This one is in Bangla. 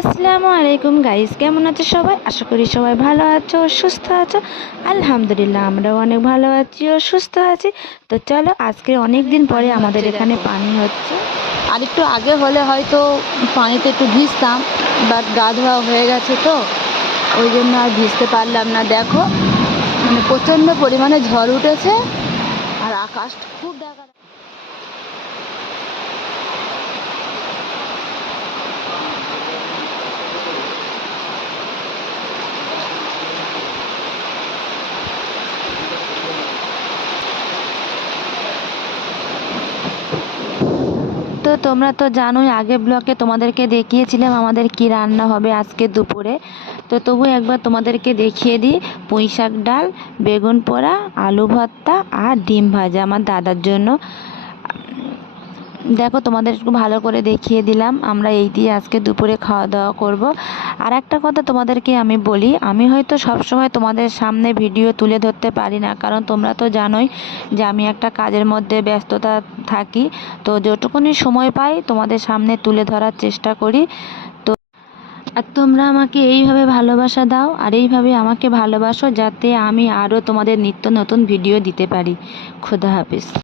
আসসালামু আলাইকুম গাইস, কেমন আছো সবাই? আশা করি সবাই ভালো আছো ও সুস্থ আছো। আলহামদুলিল্লাহ, আমরাও অনেক ভালো আছি ও সুস্থ আছি। তো চলো, আজকে অনেক দিন পরে আমাদের এখানে পানি হচ্ছে। আর একটু আগে হলে হয়তো পানিতে একটু ভিজতাম, বাট গা ধোয়া হয়ে গেছে তো ওই জন্য আর ভিজতে পারলাম না। দেখো, মানে প্রচণ্ড পরিমাণে ঝড় উঠেছে আর আকাশ খুব দেখা। তো তোমরা তো জানোই, আগে ব্লগে তোমাদেরকে দেখিয়েছিলাম আমাদের কি রান্না হবে আজকে দুপুরে। তো তবু একবার তোমাদেরকে দেখিয়ে দিই। পুঁই শাক ডাল, বেগুন পোড়া, আলু ভর্তা আর ডিম ভাজা আমার দাদার জন্য। দেখো, তোমাদের একটু ভালো করে দেখিয়ে দিলাম। আমরা এই দিয়ে আজকে দুপুরে খাওয়া দাওয়া করব। আর একটা কথা তোমাদেরকে আমি বলি, আমি হয়তো সবসময় তোমাদের সামনে ভিডিও তুলে ধরতে পারি না, কারণ তোমরা তো জানোই যে আমি একটা কাজের মধ্যে ব্যস্ততা থাকি। তো যেটুকুনি সময় পাই তোমাদের সামনে তুলে ধরার চেষ্টা করি। তো আর তোমরা আমাকে এইভাবে ভালোবাসা দাও আর এইভাবে আমাকে ভালোবাসো, যাতে আমি আরও তোমাদের নিত্য নতুন ভিডিও দিতে পারি। খোদা হাফিজ।